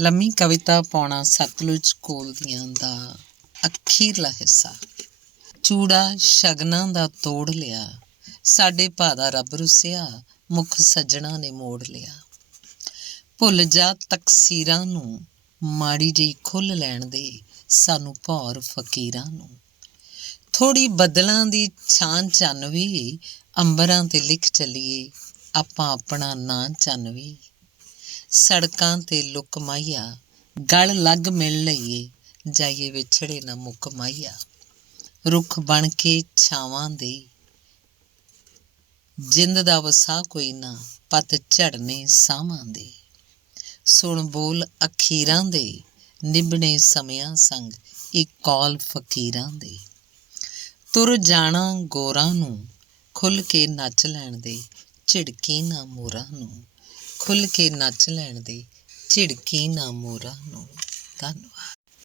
ਲੰਮੀ ਕਵਿਤਾ ਪਾਉਣਾ ਸਤਲੁਜ ਕੋਲਦੀਆਂ ਦਾ ਅਖੀਰਲਾ ਹਿੱਸਾ। ਚੂੜਾ ਸ਼ਗਨਾਂ ਦਾ ਤੋੜ ਲਿਆ, ਸਾਡੇ ਭਾ ਦਾ ਰੱਬ ਰੁੱਸਿਆ, ਮੁੱਖ ਸੱਜਣਾ ਨੇ ਮੋੜ ਲਿਆ। ਭੁੱਲ ਜਾ ਤਕਸੀਰਾਂ ਨੂੰ, ਮਾੜੀ ਜਿਹੀ ਖੁੱਲ੍ਹ ਲੈਣ ਦੇ ਸਾਨੂੰ ਭੌਰ ਫਕੀਰਾਂ ਨੂੰ। ਥੋੜ੍ਹੀ ਬੱਦਲਾਂ ਦੀ ਛਾਂ ਚੰਨਵੀ, ਅੰਬਰਾਂ 'ਤੇ ਲਿਖ ਚੱਲੀਏ ਆਪਾਂ ਆਪਣਾ ਨਾਂ ਚੰਨਵੀ। ਸੜਕਾਂ 'ਤੇ ਲੁੱਕ ਮਾਹੀਆ, ਗਲ ਲੱਗ ਮਿਲ ਲਈਏ, ਜਾਈਏ ਵਿਛੜੇ ਨਾ ਮੁੱਕ ਮਾਹੀਆ। ਰੁੱਖ ਬਣ ਕੇ ਛਾਵਾਂ ਦੇ, ਜਿੰਦ ਦਾ ਵਸਾ ਕੋਈ ਨਾ, ਪੱਤ ਝੜਨੇ ਸਾਹਾਂ ਦੇ। ਸੁਣ ਬੋਲ ਅਖੀਰਾਂ ਦੇ, ਨਿਭਣੇ ਸਮਿਆਂ ਸੰਗ ਇੱਕ ਕੌਲ ਫਕੀਰਾਂ ਦੇ। ਤੁਰ ਜਾਣਾ ਗੋਰਾਂ ਨੂੰ, ਖੁੱਲ੍ਹ ਕੇ ਨੱਚ ਲੈਣ ਦੇ, ਝਿੜਕੀ ਨਾ ਮੋਰਾਂ ਨੂੰ। ਖੁੱਲ੍ਹ ਕੇ ਨੱਚ ਲੈਣ ਦੇ, ਝਿੜਕੀ ਨਾ ਮੋਰਾਂ ਨੂੰ। ਧੰਨਵਾਦ।